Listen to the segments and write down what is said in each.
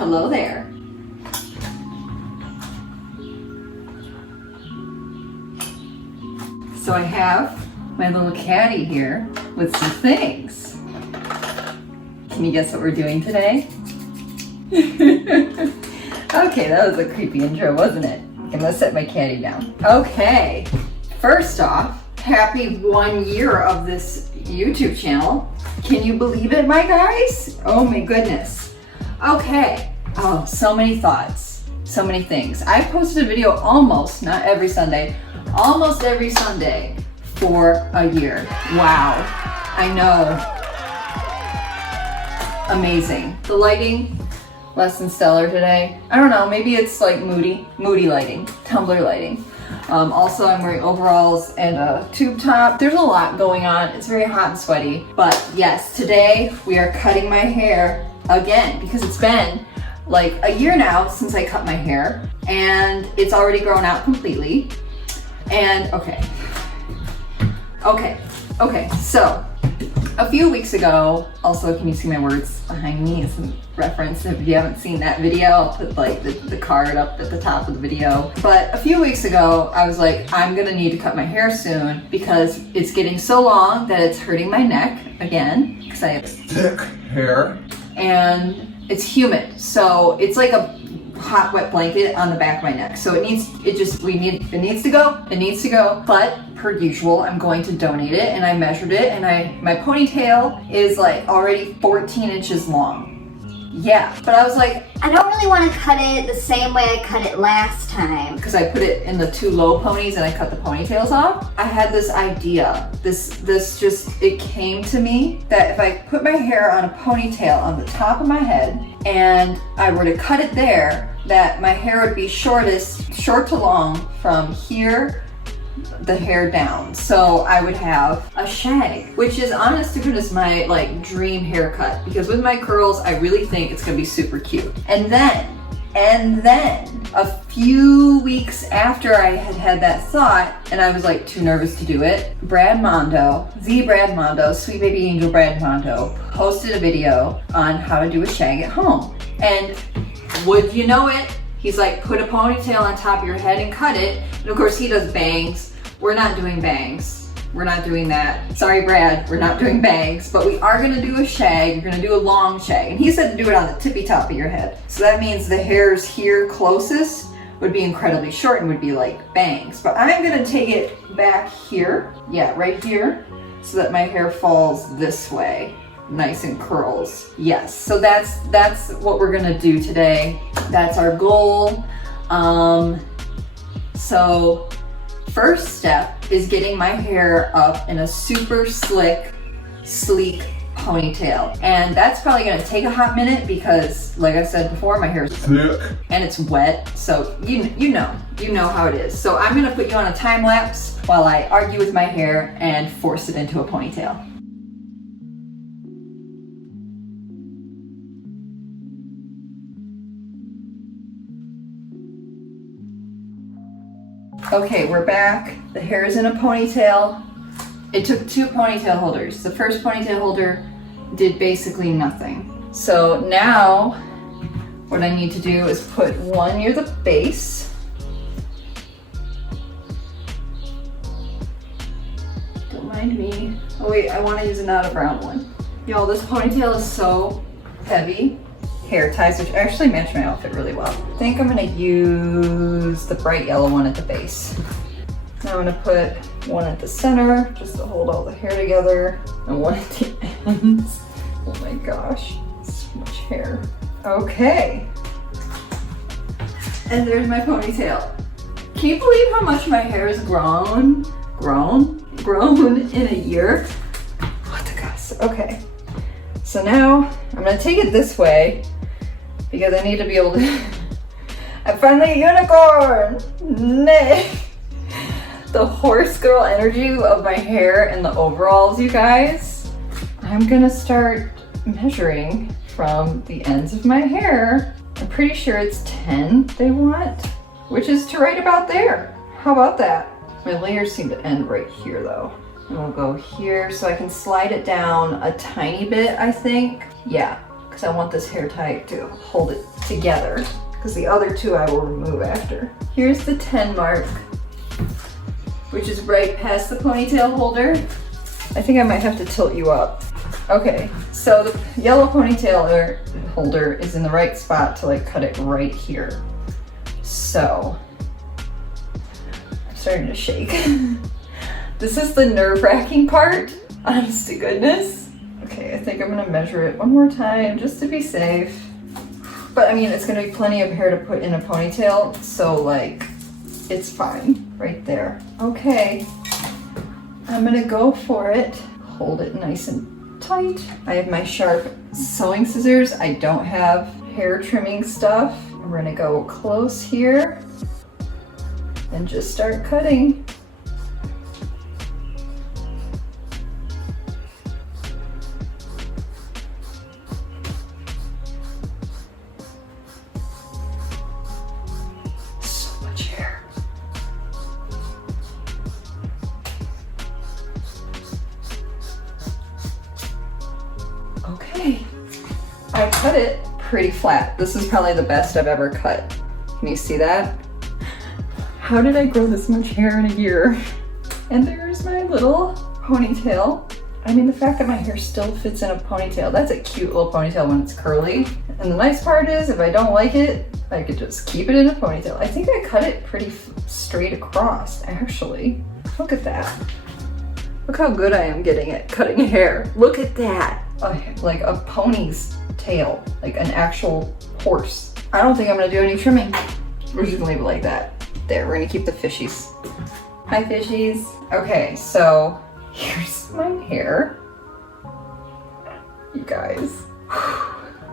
Hello there. So I have my little caddy here with some things. Can you guess what we're doing today? Okay, that was a creepy intro, wasn't it? I'm gonna set my caddy down. Okay, first off, happy 1 year of this YouTube channel. Can you believe it, my guys? Oh my goodness. Okay, oh, so many thoughts, so many things. I posted a video almost, not every Sunday, almost every Sunday for a year. Wow, I know. Amazing. The lighting, less than stellar today. I don't know, maybe it's like moody lighting, tumbler lighting. Also, I'm wearing overalls and a tube top. There's a lot going on. It's very hot and sweaty. But yes, today we are cutting my hair again because it's been like a year now since I cut my hair and it's already grown out completely. And okay, so a few weeks ago, also, can you see my words behind me? It's a reference. If you haven't seen that video, I'll put like the card up at the top of the video. But a few weeks ago, I was like, I'm gonna need to cut my hair soon because it's getting so long that it's hurting my neck again, because I have thick hair. And it's humid, so it's like a hot wet blanket on the back of my neck. So it needs to go. But per usual, I'm going to donate it, and I measured it, and my ponytail is like already 14 inches long. Yeah, but I was like, I don't really want to cut it the same way I cut it last time. because I put it in the two low ponies and I cut the ponytails off. I had this idea, it came to me that if I put my hair on a ponytail on the top of my head and I were to cut it there, that my hair would be short to long from here, the hair down. So I would have a shag, which is honest to goodness my like dream haircut, because with my curls I really think it's gonna be super cute. And then a few weeks after I had that thought and I was like too nervous to do it, Brad Mondo, Sweet Baby Angel Brad Mondo, posted a video on how to do a shag at home. And would you know it, he's like, put a ponytail on top of your head and cut it. And of course he does bangs. We're not doing bangs. We're not doing that. Sorry, Brad, we're not doing bangs, but we are gonna do a shag. You're gonna do a long shag. And he said to do it on the tippy top of your head. So that means the hairs here closest would be incredibly short and would be like bangs. But I'm gonna take it back here, yeah, right here, so that my hair falls this way, nice and curls. Yes, so that's what we're gonna do today. That's our goal. So first step is getting my hair up in a super slick, sleek ponytail. And that's probably gonna take a hot minute because, like I said before, my hair is thick and it's wet. So you know how it is. So I'm gonna put you on a time lapse while I argue with my hair and force it into a ponytail. Okay, we're back. The hair is in a ponytail. It took 2 ponytail holders. The first ponytail holder did basically nothing. So now what I need to do is put one near the base. Don't mind me. Oh wait, I want to use a not a brown one. Y'all, this ponytail is so heavy. Hair ties, which actually match my outfit really well. I think I'm gonna use the bright yellow one at the base. Now I'm gonna put one at the center just to hold all the hair together, and one at the ends. Oh my gosh, so much hair. Okay. And there's my ponytail. Can you believe how much my hair has grown in a year? What the gosh, okay. So now I'm gonna take it this way because I need to be able to, I'm finally a unicorn! Nay! The horse girl energy of my hair and the overalls, you guys. I'm gonna start measuring from the ends of my hair. I'm pretty sure it's 10 they want, which is to right about there. How about that? My layers seem to end right here though. And we'll go here so I can slide it down a tiny bit, I think. Yeah, because I want this hair tie to hold it together, because the other two I will remove after. Here's the 10 mark, which is right past the ponytail holder. I think I might have to tilt you up. Okay, so the yellow ponytail holder is in the right spot to like cut it right here. So, I'm starting to shake. This is the nerve-wracking part, honest to goodness. Okay, I think I'm gonna measure it one more time just to be safe. But I mean, it's gonna be plenty of hair to put in a ponytail, so like, it's fine right there. Okay, I'm gonna go for it. Hold it nice and tight. I have my sharp sewing scissors. I don't have hair trimming stuff. We're gonna go close here and just start cutting. So much hair. Okay, I cut it pretty flat. This is probably the best I've ever cut. Can you see that? How did I grow this much hair in a year? And there's my little ponytail. I mean, the fact that my hair still fits in a ponytail, that's a cute little ponytail when it's curly. And the nice part is, if I don't like it, I could just keep it in a ponytail. I think I cut it pretty straight across, actually. Look at that. Look how good I am getting at cutting hair. Look at that. Like a pony's tail, like an actual horse. I don't think I'm gonna do any trimming. We're just gonna leave it like that. There, we're gonna keep the fishies. Hi, fishies. Okay, so here's my hair. You guys,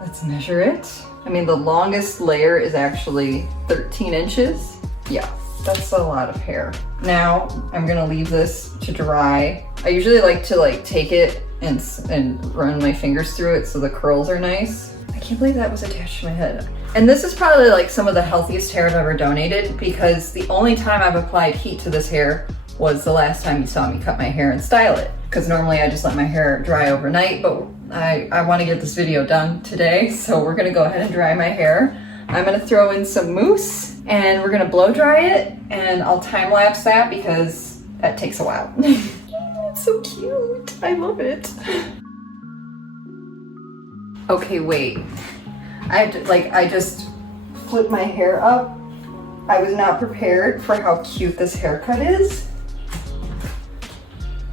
let's measure it. I mean, the longest layer is actually 13 inches. Yeah, that's a lot of hair. Now, I'm gonna leave this to dry. I usually like to take it and run my fingers through it so the curls are nice. I can't believe that was attached to my head. And this is probably like some of the healthiest hair I've ever donated, because the only time I've applied heat to this hair was the last time you saw me cut my hair and style it. Because normally I just let my hair dry overnight, but I want to get this video done today, so we're gonna go ahead and dry my hair. I'm gonna throw in some mousse and we're gonna blow dry it, and I'll time lapse that because that takes a while. It's so cute. I love it. Okay, wait. I just flipped my hair up. I was not prepared for how cute this haircut is.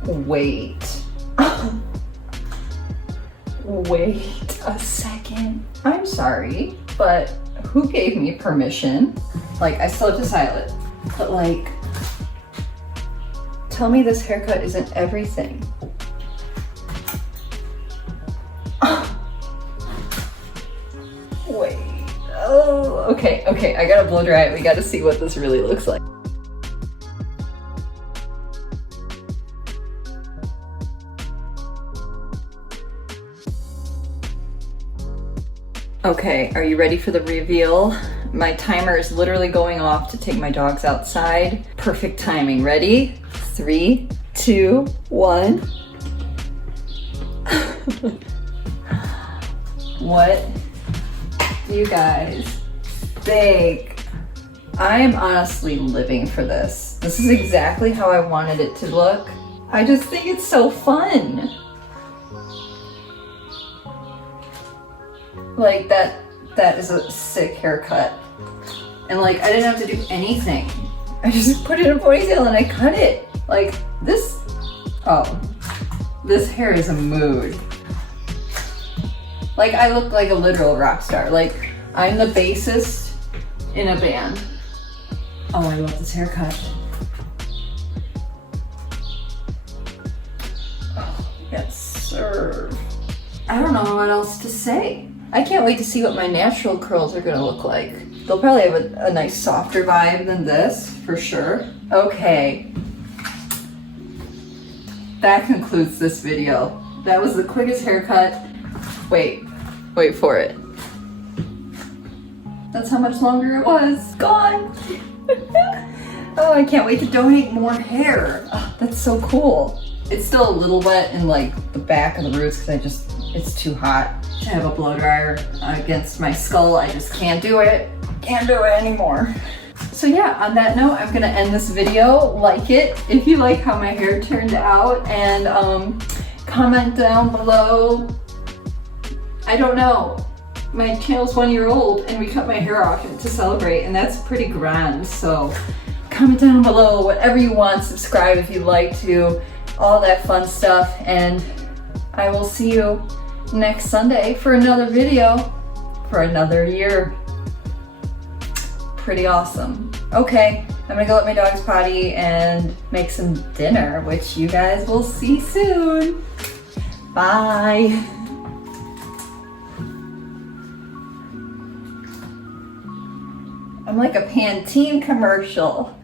Wait. Wait a second. I'm sorry, but who gave me permission? I still have to style it, but tell me this haircut isn't everything. Wait, oh, okay, I gotta blow dry it. We gotta see what this really looks like. Okay, are you ready for the reveal? My timer is literally going off to take my dogs outside. Perfect timing. Ready? 3, 2, 1. What do you guys think? I am honestly living for this. This is exactly how I wanted it to look. I just think it's so fun. That is a sick haircut. And I didn't have to do anything. I just put it in a ponytail and I cut it. This hair is a mood. I look like a literal rock star. I'm the bassist in a band. Oh, I love this haircut. Oh, yes, sir. I don't know what else to say. I can't wait to see what my natural curls are gonna look like. They'll probably have a nice softer vibe than this, for sure. Okay. That concludes this video. That was the quickest haircut. Wait for it. That's how much longer it was. Gone. Oh, I can't wait to donate more hair. Oh, that's so cool. It's still a little wet in like the back of the roots because it's too hot to have a blow dryer against my skull. I just can't do it. Can't do it anymore. So yeah, on that note, I'm gonna end this video. Like it if you like how my hair turned out, and comment down below. I don't know. My channel's 1 year old and we cut my hair off to celebrate, and that's pretty grand. So comment down below whatever you want, subscribe if you'd like to, all that fun stuff, and I will see you next Sunday for another video for another year. Pretty awesome. Okay, I'm gonna go let my dogs potty and make some dinner, which you guys will see soon. Bye. I'm like a Pantene commercial.